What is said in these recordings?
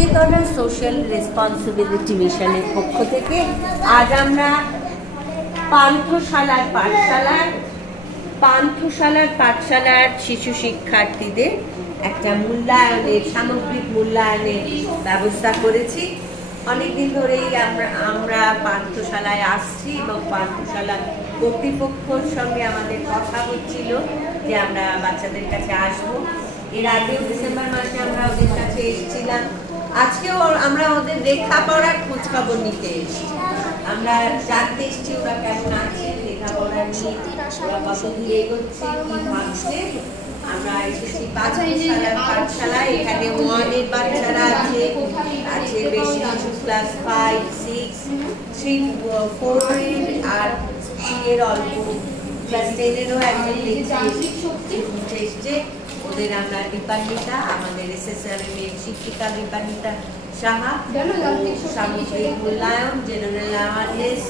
চেতনা social responsibility মিশনের পক্ষ থেকে আজ আমরা পান্থশালার শিশু শিক্ষার্থীদের একটা মূল্যায়নের সামগ্রিক মূল্যায়নের ব্যবস্থা করেছি। অনেকদিন ধরেই আমরা পান্থশালায় আসছি এবং পান্থশালা কর্তৃপক্ষের সঙ্গে আমাদের কথা হচ্ছিল যে আমরা বাচ্চাদের কাছে আসবো। এর আগেও ডিসেম্বর মাসে আমরা ওদের কাছে এসেছিলাম, আজকেও আমরা ওদের লেখাপড়ার খোঁজ খবর নিতে এসেছি। আমরা জানতে এসেছি ওরা কেমন আছে, লেখাপড়া নিয়ে ওরা কত দূর এগোচ্ছে, কি ভাবছে। আমরা এসেছি পাঠশালায়, এখানে 1 এর বাচ্চারা আছে বেশ কিছু ক্লাস 5, 6, 3, 4 আর 3 এর অল্প, ক্লাস 10 এরও একজন এসছে। ওদের আমরা দীপান্বিতা, আমাদের SSRM এর শিক্ষিকা দীপান্বিতা সাহা, সামগ্রিক মূল্যায়ন, জেনারেল অ্যাওয়ারনেস,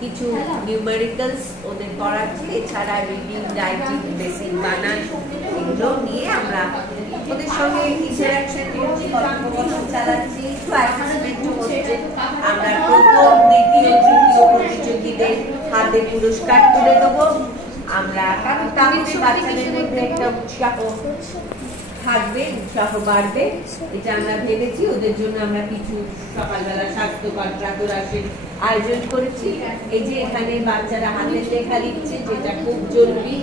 কিছু নিউমেরিক্যালস ওদের পড়াচ্ছি। এছাড়া রিডিং, রাইটিং, বেসিক বানান এগুলো নিয়ে আমরা ওদের সঙ্গে ইন্টারাকশন করছি, কথোপকথন চালাচ্ছি, পার্টিসিপেন্টও হচ্ছে। আমরা প্রথম, দ্বিতীয়, তৃতীয় প্রতিযোগীদের হাতে পুরস্কার তুলে দেবো আমরা, কারণ তাহলে বাচ্চাদের মধ্যে একটা উৎসাহ থাকবে, উৎসাহ বাড়বে, এটা আমরা ভেবেছি। ওদের জন্য আমরা কিছু সকালবেলা স্বাস্থ্যকর প্রাতরাশের আয়োজন করেছি। এই যে এখানে বাচ্চারা হাতের লেখা লিখছে, যেটা খুব জরুরি,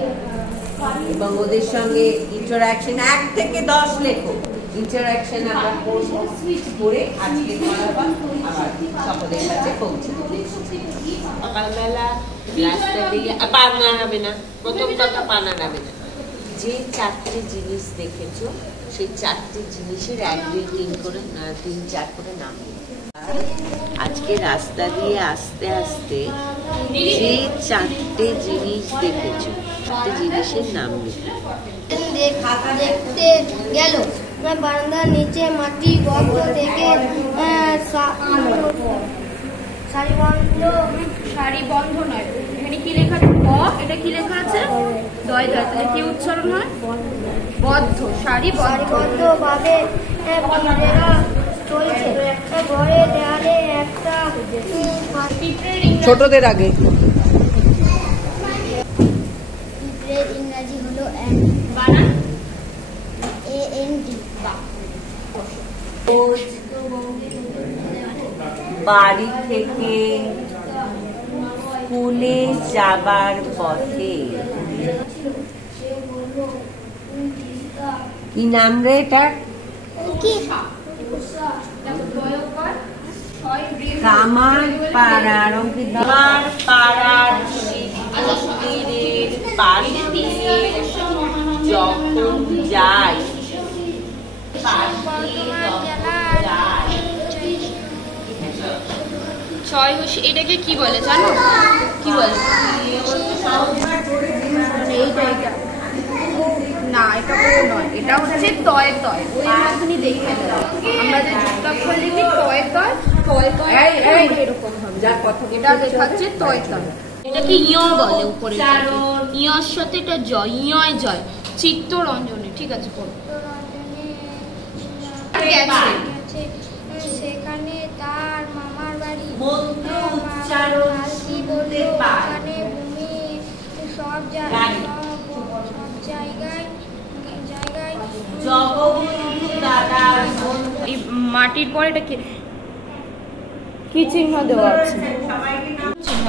এবং ওদের সঙ্গে ইন্টারাকশন 1 থেকে 10 লেখো ইন্টারাকশন আমরা করবো, সুইচ করে আজকে ফলাফল আবার সকলের কাছে পৌঁছে দেবো। সকালবেলা রাস্তা দিয়ে পা নাড়াবে না, প্রথম কথা পা নাড়াবে না। যে 4টে জিনিস দেখেছো সেই 4টে জিনিসের 1, 2, 3 করে 3, 4 করে নাম। আজকে রাস্তা দিয়ে আস্তে আস্তে যে 4টে জিনিস দেখেছো 4টে জিনিসের নাম দেখতে গেল বারান্দার নিচে মাটি গর্ত থেকে সারিবন্ধ নয়, এখানে কি লেখা আছে? এটা কি লেখা আছে? দয়। তাহলে কি উচ্চারণ হয়? বদ্ধ, সারিবদ্ধ ভাবে চলছে। ঘরে দেয়ালে একটা ছোটদের আগে পিঁপড়ের ইংরাজি হলো AND। বাড়ি থেকে স্কুলে যাবার পথে কি নাম রে এটা? কামার পাড়ার শিশুদের পাশে যখন যাই, এটাকে কি বলে জানো? কি বলে? না, এটা ও নয়, এটা হচ্ছে তয়। ওই এখনই দেখে আমরা যে যুক্তাক্ষর লিখি তয় এরকম হবে, যার কথা এটা দেখাচ্ছে তয়। এটাকে ইয় বলে, উপরে ইয়র সাথে এটা জয়, ইয় জয়, চিত্তরঞ্জনে। ঠিক আছে, পড়ো। সেখানে তার মামার বাড়ি, ভূমি সব জায়গায় মাটির পরে এটা কি চিহ্ন দেওয়া আছে?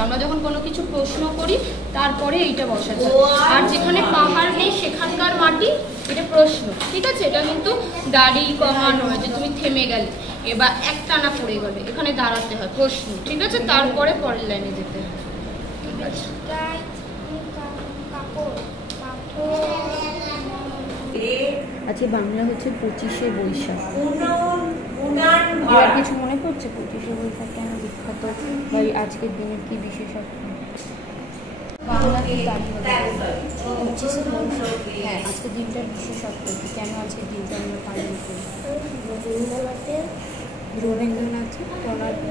আমরা যখন কোনো কিছু প্রশ্ন করি তারপরে এইটা বসা যায়। আর যেখানে পাহাড় নেই সেখানকার মাটি, এটা প্রশ্ন। ঠিক আছে, এটা কিন্তু দাড়ি কমা নয় যে তুমি থেমে গেলে এবার একটানা পড়ে গেলে, এখানে দাঁড়াতে হয়, প্রশ্ন। ঠিক আছে, তারপরে পরের লাইনে যেতে হয়। ঠিক আছে, আচ্ছা, বাংলা হচ্ছে 25শে বৈশাখ। এবার কিছু মনে করছে 25শে বৈশাখ কেন বিখ্যাত, বা আজকের দিনের কি বিশেষত্ব? বাংলাতে হ্যাঁ, আজকের দিনটার বিশেষত্ব কি, কেন আজকের দিনটা আমরা পালন করি? রবীন্দ্রনাথ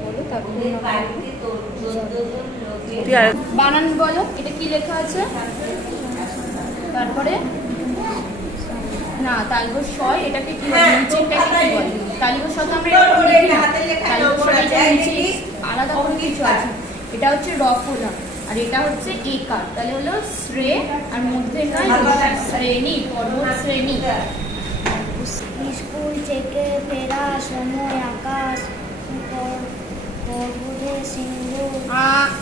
বলো, তারপরে বানান বলো। এটা কি লেখা আছে? তারপরে না তালবস শয় এটাকে কি বলে, নিচেরটাকে কি বলে? তালবস শয় তো আমরা এরকম লিখি না, তালবস শয় এটা নিচে আলাদা করে কিছু আছে। এটা হচ্ছে রফলা আর এটা হচ্ছে একার, তাহলে হলো শ্রে আর মধ্যে নয় শ্রেণী, পর্বত শ্রেণী। স্কুল থেকে ফেরা সময় আকাশ পর্বতের সিংহ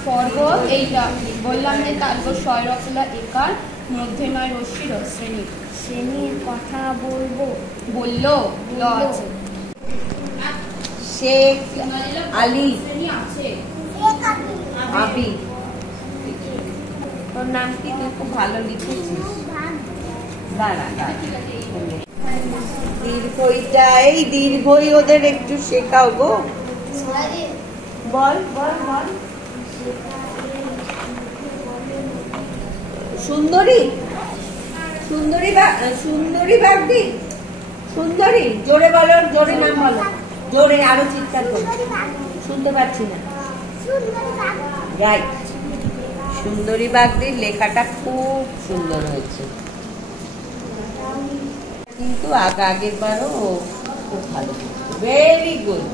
পর্বত এইটা বললাম যে তালবস শয় রফলা একার, মধ্যে নয় রশ্মি শ্রেণী। শ্রেণীর কথা বলবো, বললো ল আছে। শেখ আলী আছে আবি, তোর নাম কি? তুই খুব ভালো লিখেছিস। দাঁড়া দীর্ঘইটা, এই দীর্ঘই ওদের একটু শেখাও গো। বল বল বল। সুন্দরী, সুন্দরী সুন্দরী বাগদি, সুন্দরী জোরে বলো, জোরে নাম বলো, জোরে আরো চিৎকার করো, শুনতে পাচ্ছি না। রাইট, সুন্দরী বাগদির লেখাটা খুব সুন্দর হয়েছে, কিন্তু আগের বারও খুব ভালো। Very good,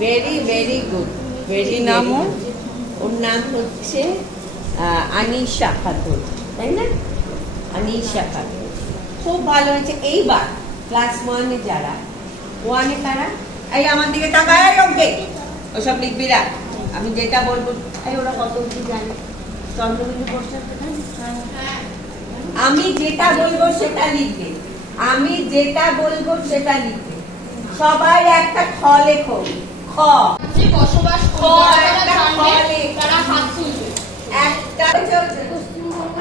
very very good, very. নাম ওর নাম হচ্ছে আনিশা খাতুন, তাই না? আনিশা খাতুন, খুব ভালো হয়েছে। এইবার ক্লাস 1-এ যারা, 1-এ কারা, এই আমার দিকে তাকায়, ওকে ওসব লিখবি না, আমি যেটা বলবো। এই ওরা কত কি জানে, চন্দ্রবিন্দু পোস্টার, আমি যেটা বলবো সেটা লিখবে, আমি যেটা বলবো সেটা লিখবে। সবাই একটা খ লেখো, খ। বসবাস তারা হাত তুলবে একটা।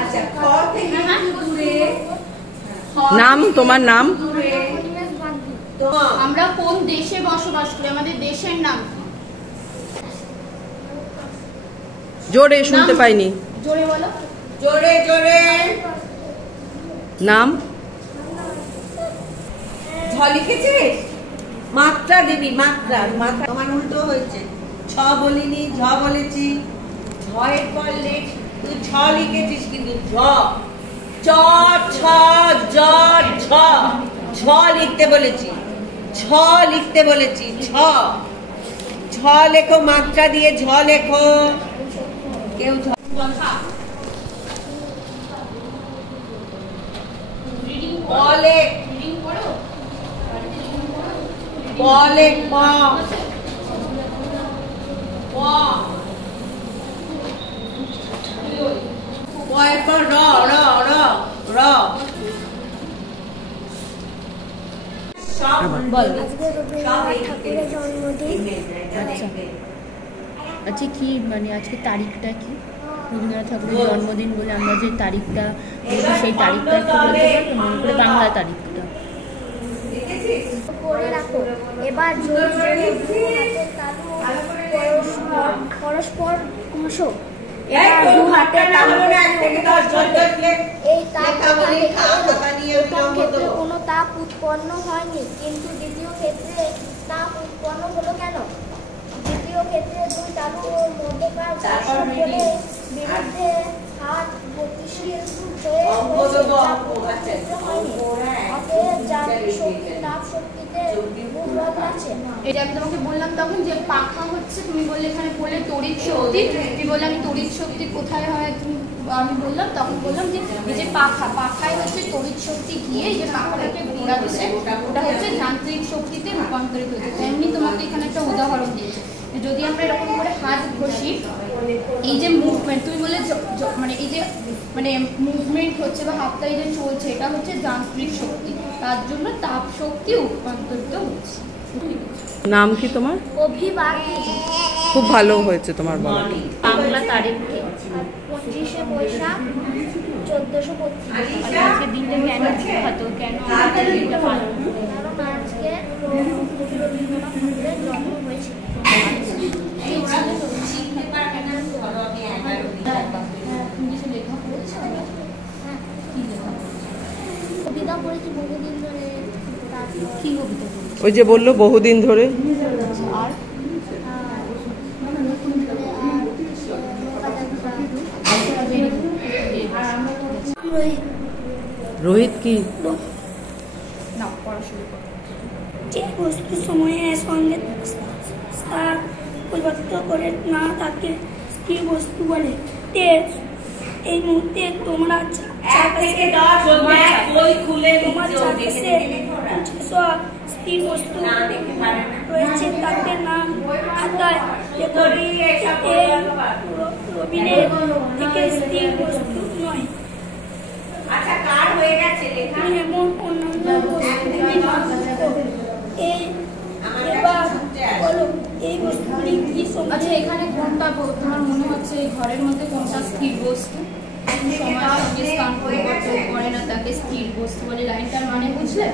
আচ্ছা, খ থেকে দূরে নাম, তোমার নাম? আমরা কোন দেশে বসবাস করি, আমাদের দেশের নাম। জোরে শুনতে পাইনি, জোরে বলো, জোরে জোরে। নাম? ঝ লিখেছিস? মাত্রা দেবী, মাত্রা, মাত্রা তোমার উল্টো হয়েছে। ছ বলিনি, ঝ বলেছি। ঝ এর পর লেখ, তুই ছ লিখেছিস কিন্তু ঝ, চ ছ জ ঝ, ঝ লিখতে বলেছি, ছ লিখতে বলেছি, ছ। ঝ লেখো, মাত্রা দিয়ে ঝ লেখো। কেউ ঝ বলে, বলে প, পয়ের পর র, র র র। আজকে রবীন্দ্রনাথ ঠাকুরের জন্মদিন। আচ্ছা কি মানে আজকে তারিখটা কি? রবীন্দ্রনাথ ঠাকুরের জন্মদিন বলে আমরা যে তারিখটা বলি, সেই তারিখটা একটু বলতে পারবে? মনে করে বাংলা তারিখটা করে রাখো। এবার জোরে জোরে দু হাতের তালু পরস্পর ঘষো। এবার দু হাতের তালু। এই তাপ প্রথম ক্ষেত্রে কোনো তাপ উৎপন্ন হয়নি, কিন্তু দ্বিতীয় ক্ষেত্রে তাপ উৎপন্ন হলো কেন? দ্বিতীয় ক্ষেত্রে দুই তালু ও মধ্যকার ঘর্ষণ বলে বিরুদ্ধে হাত গতিশীল হয়ে হয়নি। অতএব যান্ত্রিক শক্তি তাপ শক্তিতে দুর্লভ আছে। এটা আমি তোমাকে বললাম তখন যে পাখা হচ্ছে, তুমি বললে এখানে বললে তড়িৎ শক্তি, তুমি বললে আমি তড়িৎ শক্তি কোথায় হয়, আমি বললাম তখন বললাম যে এই যে পাখা, পাখায় হচ্ছে তড়িৎ শক্তি গিয়ে এই যে পাখাটাকে ঘোরাচ্ছে, ওটা হচ্ছে যান্ত্রিক শক্তিতে রূপান্তরিত হচ্ছে। তেমনি তোমাকে এখানে একটা উদাহরণ দিয়েছে, যদি আমরা এরকম করে হাত ঘষি, এই যে মুভমেন্ট, তুমি বলে মানে এই যে মানে মুভমেন্ট হচ্ছে বা হাতটা এই যে চলছে, এটা হচ্ছে যান্ত্রিক শক্তি, তার জন্য তাপ শক্তি রূপান্তরিত হচ্ছে। নাম কি তোমার? অভিবাদী। খুব ভালো হয়েছে তোমার বলা। বাংলা তারিখ 25শে বৈশাখ 1425। আজকে দিনটা কেন বিখ্যাত, কেন আমাদের দিনটা পালন করি? কারণ আজকে রবীন্দ্রনাথ ঠাকুরের জন্ম হয়েছিল। কিছু লেখা পড়েছো? কি লেখা? কবিতা পড়েছি বহুদিন ধরে। কি কবিতা পড়েছো? ওই যে বললো বহুদিন ধরে। আর রোহিত কি? না পড়া শুরু করো। যে বস্তু সময়ের সঙ্গে তার পরিবর্তন করে না তাকে স্থির বস্তু বলে। এই মুহূর্তে তোমার চারপাশে স্থির বস্তু রয়েছে, তাদের নাম খাতায় রবিনের থেকে স্থির বস্তু নয়। এমন অন্যান্য বস্তুগুলি এবার বলো এই বস্তুগুলি কি? আচ্ছা এখানে কোনটা তোমার মনে হচ্ছে এই ঘরের মধ্যে কোনটা স্থির বস্তু? সময়ের সঙ্গে স্থান পরিবর্তন করে না তাকে স্থির বস্তু বলে। লাইনটার মানে বুঝলে?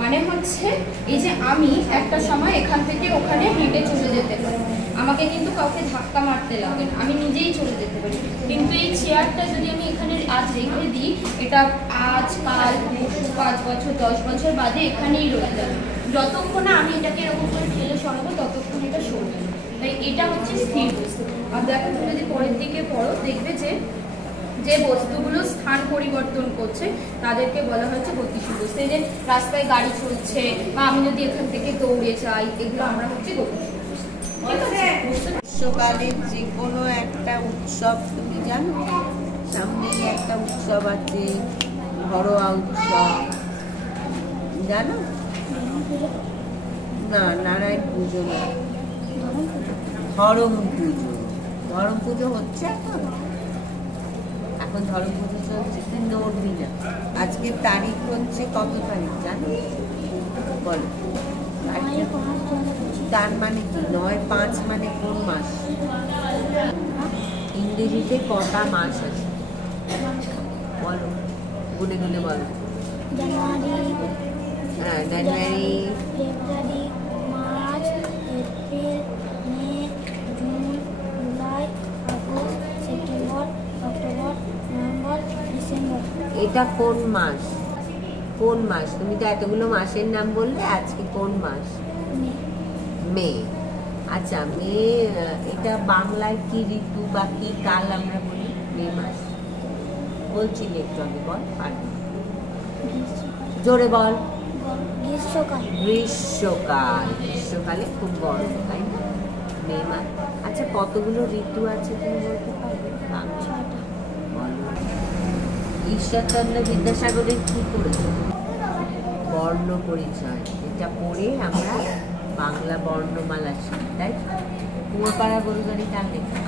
মানে হচ্ছে এই যে আমি একটা সময় এখান থেকে ওখানে হেঁটে চলে যেতে পারি, আমাকে কিন্তু কাউকে ধাক্কা মারতে লাগে না, আমি নিজেই চলে যেতে পারি। কিন্তু এই চেয়ারটা যদি আমি এখানে আজ রেখে দিই, এটা আজ কাল 5 বছর 10 বছর বাদে এখানেই রয়ে যাবে। যতক্ষণ না আমি এটাকে এরকম করে ঠেলে সরাবো ততক্ষণ এটা সরবে। তাই এটা হচ্ছে স্থির বস্তু। আর দেখো তুমি যদি পরের দিকে পড়ো দেখবে যে বস্তুগুলো স্থান পরিবর্তন করছে তাদেরকে বলা হচ্ছে গতিশীল বস্তু। এই যে রাস্তায় গাড়ি চলছে বা আমি যদি এখান থেকে দৌড়ে যাই, এগুলো আমরা হচ্ছে গতিশীল বস্তু। ঠিক আছে? গ্রীষ্মকালের যে কোনো একটা উৎসব তুমি জানো? সামনেই একটা উৎসব আছে, ঘরোয়া উৎসব, জানো? না, নারায়ণ পুজো না, ধরম পুজো। ধরম পুজো হচ্ছে এখন ধরম পুজো চলছে, তুই নড়বি না। আজকে তারিখ হচ্ছে কত তারিখ জানো? বলো তার মানে কি? 9/5 মানে কোন মাস? ইংরেজিতে কটা মাস আছে বলো, গুনে গুনে বলো। হ্যাঁ, January, February, March, April, May, June, July, August, September, October, November, December. এটা কোন মাস? কোন মাস? তুমি তো এতগুলো মাসের নাম বললে, আজকে কোন মাস? মে। আচ্ছা, মে। এটা বাংলায় কি ঋতু বা কি কাল আমরা বলি? মে মাস বলছিলি একটু আগে, বল পারবি? জোরে বল। গ্রীষ্মকাল। গ্রীষ্মকাল। গ্রীষ্মকালে খুব গরম, তাই না? মে মাস। আচ্ছা, কতগুলো ঋতু আছে তুমি বলতে পারবে? বলো। ঈশ্বরচন্দ্র বিদ্যাসাগরের কি করেছে? বর্ণ পরিচয়। এটা পড়ে আমরা বাংলা বর্ণমালা শিখি, তাই? কুয়াপাড়া গরুগাড়ি কার লেখা?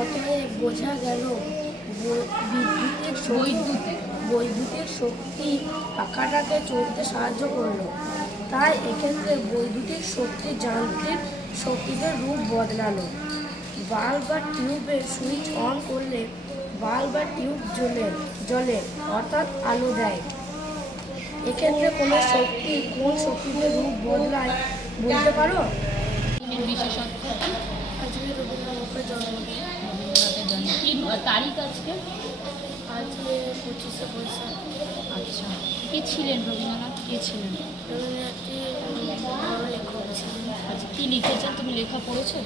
অতএব বোঝা গেল বৈদ্যুতিক শক্তি পাখাটাকে চলতে সাহায্য করলো। তাই এক্ষেত্রে বৈদ্যুতিক শক্তি যান্ত্রিক শক্তিতে রূপ বদলালো। বাল্ব বা টিউবের সুইচ অন করলে বাল্ব বা টিউব জ্বলে অর্থাৎ আলো দেয়। এক্ষেত্রে কোন শক্তিতে রূপ বদলায় বলতে পারো? বিশেষত্ব আজকে রবীন্দ্রনাথের জন্মদিন। কি তারিখ আজকে? আজকে 25শে বৈশাখ। আচ্ছা, কে ছিলেন রবীন্দ্রনাথ? কে ছিলেন? রবীন্দ্রনাথটি বড় লেখক ছিলেন। আচ্ছা, কি লিখেছেন? তুমি লেখা পড়েছো?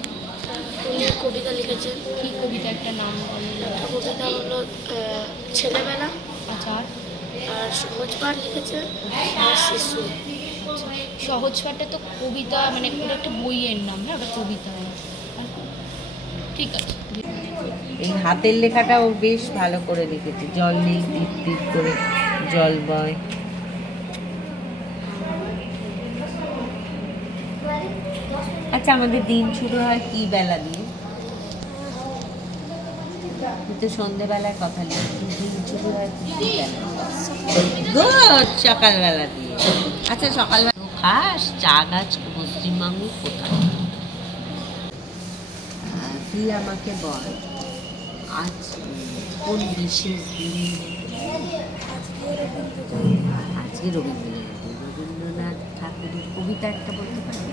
তিনি কবিতা লিখেছেন। কি কবিতা একটা নাম বলো? কবিতা হলো ছেলেবেলা। আচ্ছা, আর সহজ পাঠ লিখেছেন আর শিশু। সহজ পাঠটা তো কবিতা, মানে ওটা একটা বইয়ের নাম না, ওটা কবিতা না। ঠিক আছে। এই হাতের লেখাটাও বেশ ভালো করে লিখেছে। জল নেই, টিপ টিপ করে জল বয়। আচ্ছা, আমাদের দিন শুরু হয় কি বেলা দিয়ে? তো সন্ধ্যেবেলায় কথা লিখি, দিন শুরু হয় কি বেলা? গুড, সকালবেলা দিয়ে। আচ্ছা, সকালবেলা খাস চা গাছ পশ্চিমবঙ্গে কোথায়? তুই আমাকে বল, আজ কোন বিশেষ দিন? আজকে রবীন্দ্রনাথ ঠাকুরের কবিতা একটা বলতে পারবি?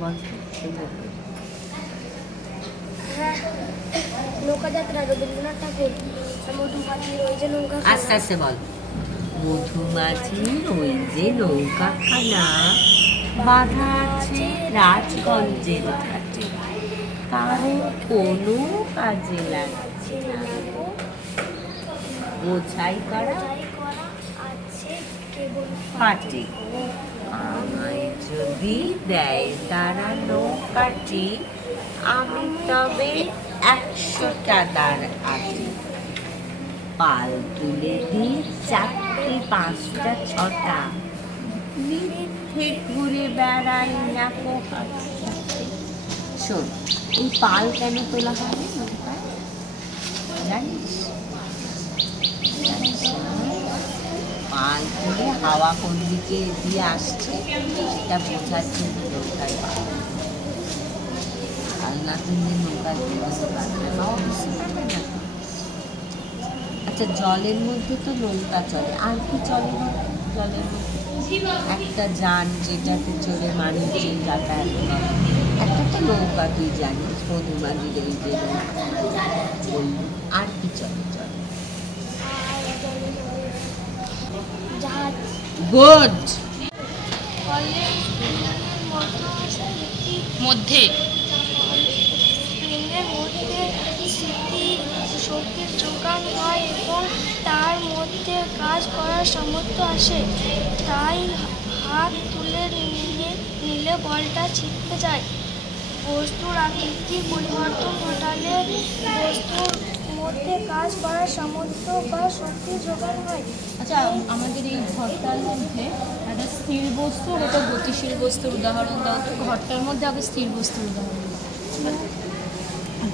বল। নৌকাযাত্রা রবীন্দ্রনাথ ঠাকুর। মধুমাছির ওই যে নৌকা। আস্তে আস্তে বল। মধুমাছির ওই যে নৌকাখানা বাঁধা আছে রাজগঞ্জের ঘাটে, কারো কোনো কাজে লাগছে না, বোঝাই করা আছে কেবল পাটি, আমায় যদি দেয় তারা নৌকাটি, আমি তবে 100টা দাঁড় আটি। পাল তুলে দিই 4টে 5টা 6টা, মিথ্যে ঘুরে বেড়াই না কোকার সাথে। শোন, এই পাল কেন তোলা হয় নৌকায় জানিস? পাল তুলে হাওয়া কোন দিকে দিয়ে আসছে সেটা বোঝার জন্য নৌকায় পাল। পাল না তুললে নৌকা বেরোতে পারবে না, হাওয়া বুঝতে পারবে না। আচ্ছা, জলের মধ্যে তো নৌকা চলে, আর কি চলে না জলের মধ্যে? একটা যান যেটাতে চলে মানুষজন যাতায়াত করে, একটা তো নৌকা, তুই জানিস মধুমাঝির এই যে নৌকা। আর কি চলে চলে? জাহাজ গুড। মধ্যে স্প্রিংয়ের মধ্যে শক্তির যোগান হয় এবং তার মধ্যে কাজ করার সামর্থ্য আসে, তাই হাত তুলে নিলে বলটা ছিটকে যায়। বস্তুর আকৃতির পরিবর্তন ঘটালে বস্তুর মধ্যে কাজ করার সামর্থ্য বা শক্তির যোগান হয়। আচ্ছা, আমাদের এই ঘরটার মধ্যে একটা স্থির বস্তু, একটা গতিশীল বস্তুর উদাহরণ দাও তো। ঘরটার মধ্যে আগে স্থির বস্তুর উদাহরণ দাও।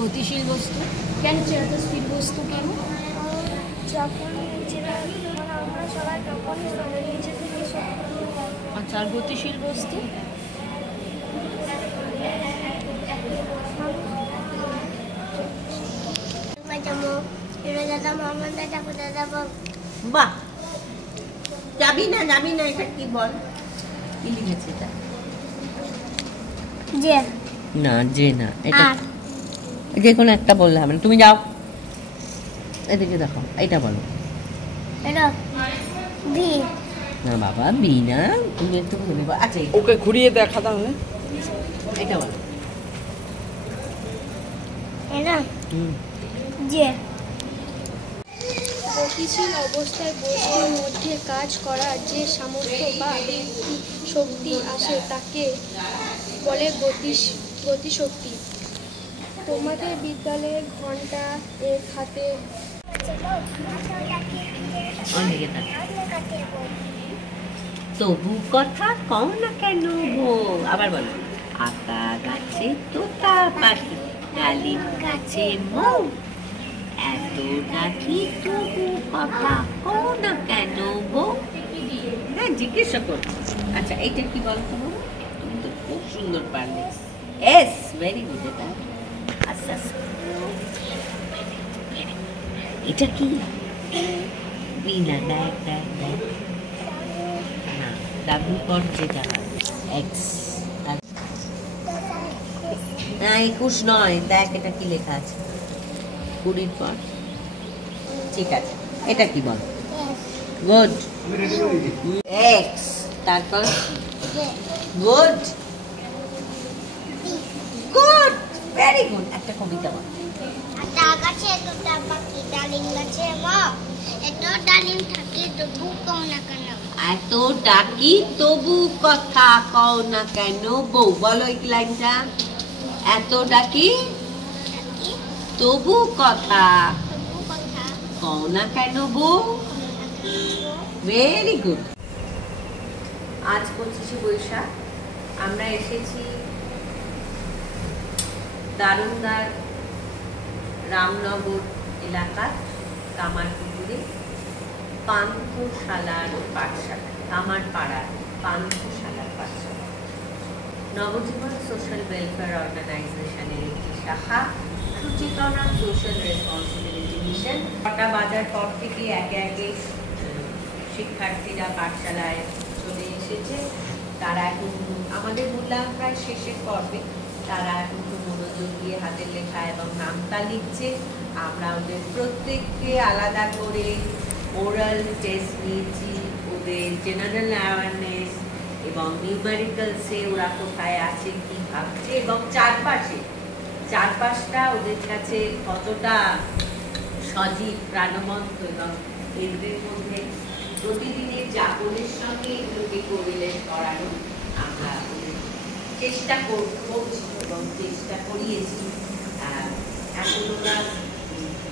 গতিশীল বস্তু কেন? একটা স্থির বস্তু কেন? যখন নিজেরা আমরা সবাই তখন নিজে থেকে শক্তি। আচ্ছা, আর গতিশীল বস্তু? বাহ, যাবি না যাবি না, এটা কি বল? কি লিখেছে এটা? যে না, যে না, এটা যে কোনো একটা বললে হবে না। তুমি যাও, এদিকে দেখো, এটা বলো। এটা বি না বাবা, বি না, তুমি একটু বলে। আচ্ছা, ওকে ঘুরিয়ে দেখা তাহলে। এটা বলো। এটা হুম, যে গতিশীল অবস্থায় বস্তুর মধ্যে কাজ করার যে সামর্থ্য বা শক্তি আসে তাকে বলে গতিশক্তি। তোমাদের বিদ্যালয়ের ঘন্টা এক হাতে অনেকে থাকে। তবু কথা কও না কেন গো? আবার বলো। আকা গাছে তোতা পাখি, ডালিম গাছে মৌ, এত ডাকি তবু কথা কও না কেন গো? হ্যাঁ, জিজ্ঞাসা করছি। আচ্ছা, এইটা কি বলো তো? তুমি তো খুব সুন্দর পারলে। S, very good. এটা আস্তে আস্তে। এটা কি? বিনা, দেখ দেখ দেখ, না ডাব্লিউ পর যেটা হয় এক্স। না, 21 নয়, দেখ এটা কি লেখা আছে 20 পর। ঠিক আছে, এটা কি বল? গুড। এক্স, তারপর গুড গুড, ভেরি গুড। একটা কবিতা বল। গাছে দুটা পাখি, ডালিম গাছে মা, এত ডালিম থাকে তবু কও না কেন? এত ডাকি তবু কথা কও না কেন বউ? বলো এই লাইনটা। এত ডাকি তবু কথা কও না কেন বউ? Very good. আজ 25শে বৈশাখ, আমরা এসেছি দারুণদার রামনগর এলাকার কামারপুকুরে পান্থশালার পাঠশালা, কামারপাড়ার পান্থশালার পাঠশালা। নবজীবন সোশ্যাল ওয়েলফেয়ার অর্গানাইজেশনের একটি শাখা, সুচেতনা সোশ্যাল রেসপন্সিবিলিটি মিশন। 6টা বাজার পর থেকে একে একে শিক্ষার্থীরা পাঠশালায় চলে এসেছে। তারা এখন, আমাদের মূল্যায়ন প্রায় শেষের পর্বে, তারা এখন খুব মনোযোগ দিয়ে হাতের লেখা এবং নামতা লিখছে। আমরা ওদের প্রত্যেককে আলাদা করে ওরাল টেস্ট নিয়েছি, ওদের জেনারেল অ্যাওয়ারনেস এবং নিউমেরিক্যালসে ওরা কোথায় আছে, কি ভাবছে, এবং চারপাশটা ওদের কাছে কতটা সজীব, প্রাণবন্ত এবং এদের মধ্যে প্রতিদিনের যাপনের সঙ্গে এগুলোকে কোরিলেট করানো আমরা চেষ্টা করছি এবং চেষ্টা করিয়েছি। এখন ওরা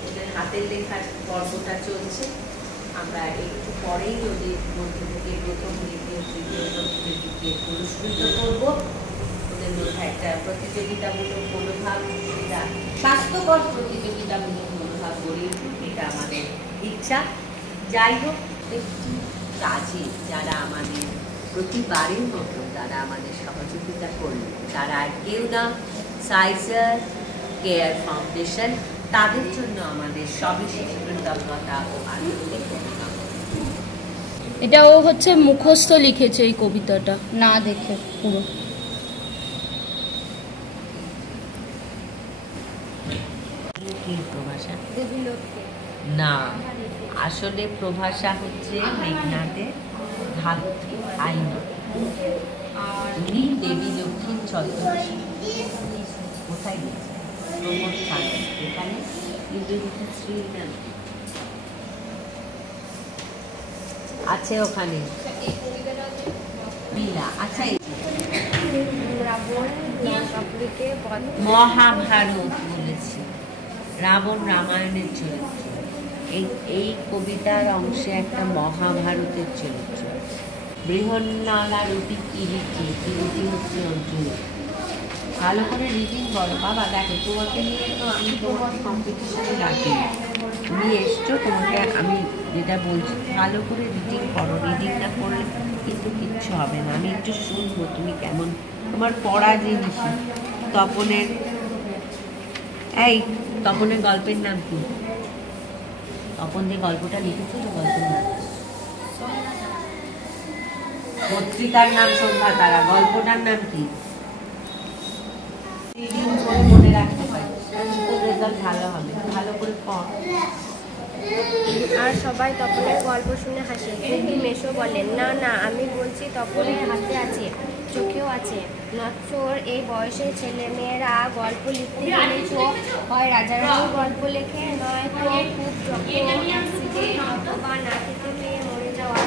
ওদের হাতের লেখার পর্বটা চলছে, আমরা একটু পরেই ওদের মধ্যে থেকে প্রথম, দ্বিতীয়, তৃতীয় প্রতিযোগীকে পুরস্কৃত করবো। ওদের মধ্যে একটা প্রতিযোগিতামূলক মনোভাব, এটা স্বাস্থ্যকর প্রতিযোগিতামূলক মনোভাব গড়ে উঠুক, এটা আমাদের ইচ্ছা। যাই হোক, একটি কাজে যারা আমাদের প্রতিবারের মতো তারা আমাদের সহযোগিতা করলেন, তারা আর কেউ না, সাইজার কেয়ার ফাউন্ডেশন। তাদের জন্য আমাদের সবিশেষ কৃতজ্ঞতা ও আন্তরিক অভিনন্দন। এটা ও হচ্ছে মুখস্থ লিখেছে এই কবিতাটা, না দেখে পুরো। প্রভাষা না, আসলে প্রভাষা হচ্ছে মেঘনাথের ধাত্রী আইনা, উনি দেবী লক্ষ্মীর ছদ্মবেশী। কোথায় গেছে? প্রমোদ খান এখানে, কিন্তু শ্রীনাথ আছে ওখানে। আচ্ছা, মহাভারত বলেছি, রাবণ রামায়ণের চরিত্র। এই কবিতার অংশে একটা মহাভারতের চরিত্র। বৃহন্নলা রুটি কিরিটি, কিরিটি হচ্ছে অর্জুন। ভালো করে রিডিং করো বাবা। দেখো, তোমাকে নিয়ে তো আমি তোমাকে কম্পিটিশনে রাখি, তুমি এসছো, তোমাকে আমি যেটা বলছি ভালো করে রিডিং করো। রিডিং না করলে কিন্তু কিচ্ছু হবে না। আমি একটু শুনবো তুমি কেমন, তোমার পড়া জিনিস। তপনের তপনের গল্পের নাম কি? তপন যে গল্পটা লিখেছিল গল্পের নাম, পত্রিকার নাম সন্ধ্যা তারা, গল্পটার নাম কি? মনে রাখতে পারি, রেজাল্ট ভালো হবে। ভালো করে পড়। আর সবাই তপনের গল্প শুনে হাসে, কিন্তু মেশো বলেন, না না, আমি বলছি তপনের হাতে আছে, চোখেও আছে। নচ্চর এই বয়সের ছেলে মেয়েরা গল্প লিখতে গেলে তো হয় রাজারানীর গল্প লেখে, নয় তো খুব যখন অ্যাক্সিডেন্ট অথবা না খেতে পেয়ে মরে যাওয়া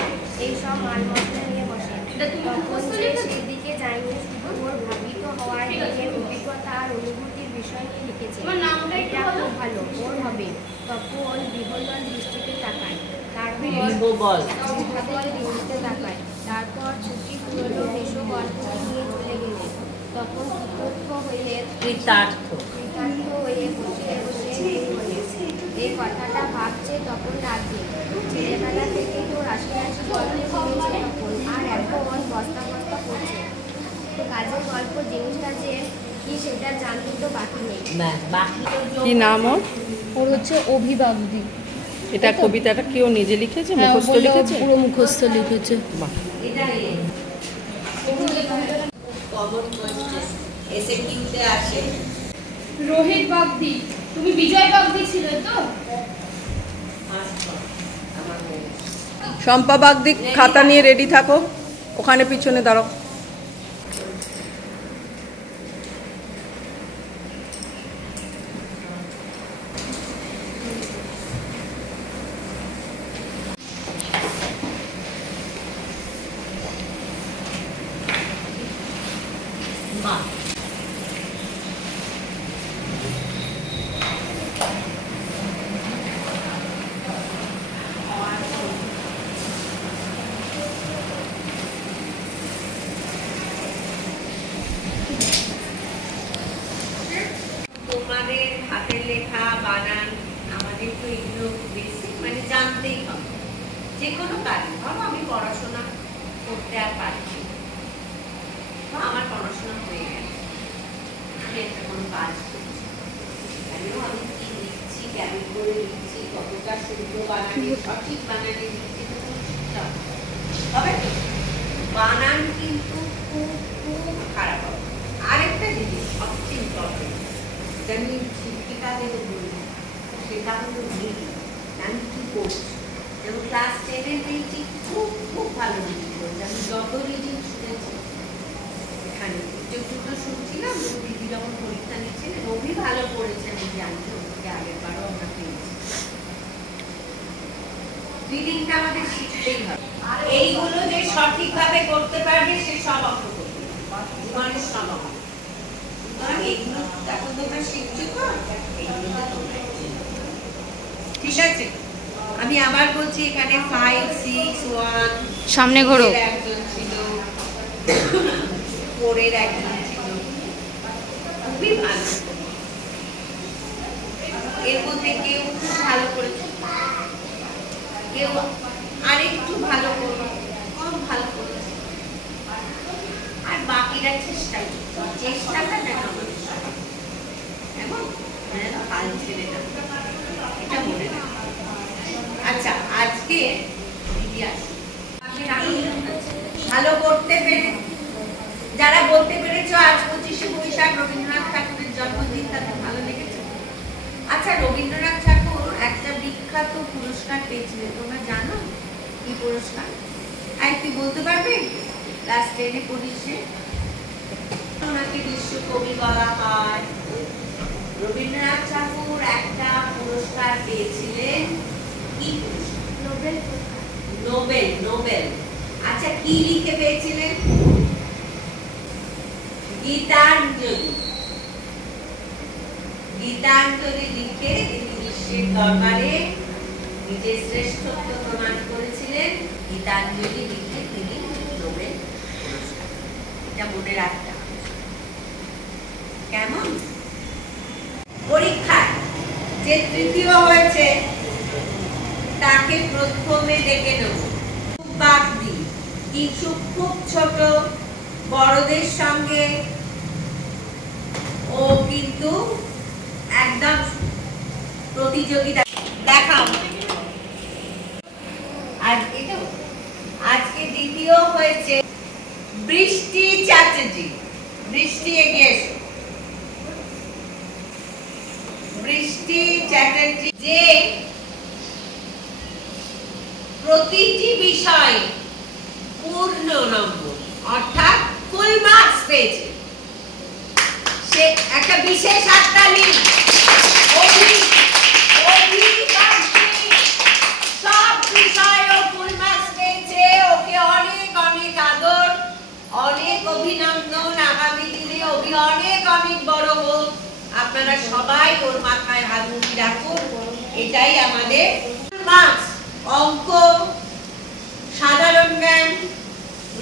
এইসব মালমশলা নিয়ে বসে। তখন যে সেদিকে যায়নি, শুধু ওর ভাবিত হওয়ার দিনের অভিজ্ঞতা আর অনুভূতির বিষয় নিয়ে লিখেছে। এটা খুব ভালো, ওর হবে। তখন বিহ্বল দৃষ্টিতে তাকায়, তারপর দৃষ্টিতে তাকায়, তারপর ছুটি পুরনো মেশো গল্প নিয়ে চলে গেলে। তখন কৃতার্থ হয়ে বসে এই কথাটা ভাবছে তখন রাতে। ছেলেবেলা থেকে তো রাশি রাশি গল্প শুনেছে তখন, আর এখন বস্তা বস্তা করছে। তো কাজের গল্প জিনিসটা যে কি সেটা জানতে তো বাকি নেই। কি নাম ওর? ওর হচ্ছে অভিবাগ্দি। এটা কবিতাটা কেউ নিজে লিখেছে, মুখস্থ লিখেছে? পুরো মুখস্থ লিখেছে। বাহ। রোহিত বাগদি, তুমি বিজয় বাগদি ছিলে তো? শম্পা বাগদি, খাতা নিয়ে রেডি থাকো, ওখানে পিছনে দাঁড়াও। তোমাদের হাতের লেখা বানান আমাদের তো এগুলো বেসিক, মানে জানতেই হবে। যে কোনো কাজ, ধরো আমি পড়াশোনা করতে আর পারছি, আমার পড়াশোনা হয়ে গেছে, আমি একটা কোনো কাজ করছি, সেখানেও আমি কি লিখছি, কেমন করে লিখছি, কতটা শুদ্ধ বানানে, সঠিক বানানে লিখছি, তবে বানান কিন্তু খুব খুব খারাপ হবে। আরেকটা জিনিস সবচেয়ে ইম্পর্টেন্ট, আমি শিক্ষিকাদের বলি, সেটা হলো রিডিং। আমি কি করছি, যেমন ক্লাস 10-এর রিডিং খুব খুব ভালো রিডিং করছি। আমি যত রিডিং শুনেছি এখানে দুটো শুনছিলাম, দিদি যখন পরীক্ষা নিচ্ছিলেন, রবি ভালো পড়েছে, আমি জানি ওকে আগের বারও আমরা পেয়েছি। টেকনিক আমাদের শিখতেই হবে। এইগুলো যে সঠিকভাবে করতে পারবে সে সব অঙ্ক করতে পারবে, জীবনের সব অঙ্ক। সুতরাং এইগুলো এখন তোমরা শিখছো তো, এইগুলো তোমরা ঠিক আছে। আমি আবার বলছি, এখানে 5, 6, 1 সামনে ঘোরো, একজন ছিল, 4 এর একজন ছিল, খুবই ভালো। এর মধ্যে কেউ খুব ভালো করেছে, কেউ আরেকটু ভালো করবে, কম ভালো করেছে, আর বাকিরা চেষ্টা করছে। চেষ্টাটা যেন আমাদের এমন হাল ছেড়ে না, এটা মনে রাখবে। আচ্ছা, আজকে দিদি আসে, ভালো করতে পেরে যারা বলতে পেরেছো আজ 25শে বৈশাখ রবীন্দ্রনাথ ঠাকুরের জন্মদিন, তাদের ভালো লেগেছে। আচ্ছা, রবীন্দ্রনাথ ঠাকুর একটা বিখ্যাত পুরস্কার পেয়েছিলেন, তোমরা জানো কি পুরস্কার? আর কি বলতে পারবে? ক্লাস 10-এ পড়িয়েছে, ওনাকে বিশ্বকবি বলা হয়। রবীন্দ্রনাথ ঠাকুর একটা পুরস্কার পেয়েছিলেন, কি পুরস্কার? নোবেল। নোবেল। আচ্ছা, কি লিখে পেয়েছিলেন? গীতাঞ্জলি। গীতাঞ্জলি লিখে তিনি বিশ্বের দরবারে নিজের শ্রেষ্ঠত্ব প্রমাণ করেছিলেন। গীতাঞ্জলি লিখে তিনি নোবেল পুরস্কার, এটা মনে রাখতে হবে। কেমন? পরীক্ষায় যে তৃতীয় হয়েছে তাকে প্রথমে ডেকে নেব, বাদ দিই। কিছু খুব ছোট বড়দের সঙ্গে ও কিন্তু একদম প্রতিযোগিতা দেখাও। আজকে দ্বিতীয় হয়েছে বৃষ্টি চ্যাটার্জি। বৃষ্টি এগিয়ে এসো। বৃষ্টি চ্যাটার্জি যে প্রতিটি বিষয়ে পূর্ণ নম্বর অর্থাৎ ফুল মার্কস পেয়েছে, সে একটা বিশেষ হাততালি। সব বিষয়েও ফুল মার্কস পেয়েছে, ওকে অনেক অনেক আদর, অনেক অভিনন্দন। আগামী দিনে অনেক অনেক বড় হোক। আপনারা সবাই ওর মাথায় হাত রাখুন, এটাই আমাদের মার্কস। অঙ্ক, সাধারণ জ্ঞান,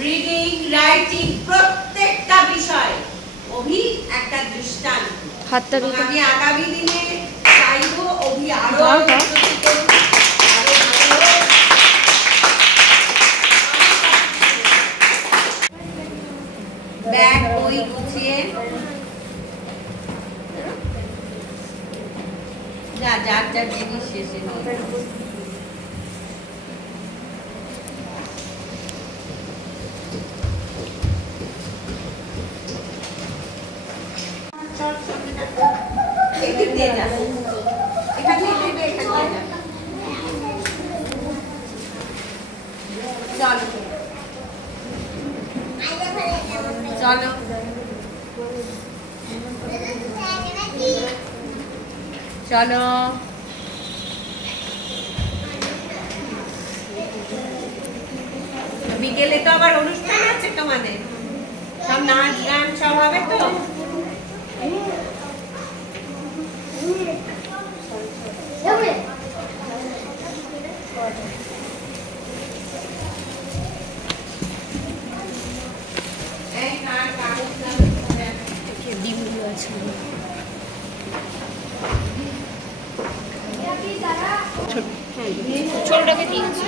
রিডিং, রাইটিং, প্রত্যেকটা বিষয় অভি একটা দৃষ্টান্ত। আমি আগামী দিনে চাইবো অভি আরো ব্যাগ বই গুছিয়ে যার যার জিনিস শেষে চলো চলো বিকেলে তো আবার অনুষ্ঠান আছে তোমাদের, সব নাচ গান সব হবে তো। ছোটটাকে দিয়েছি।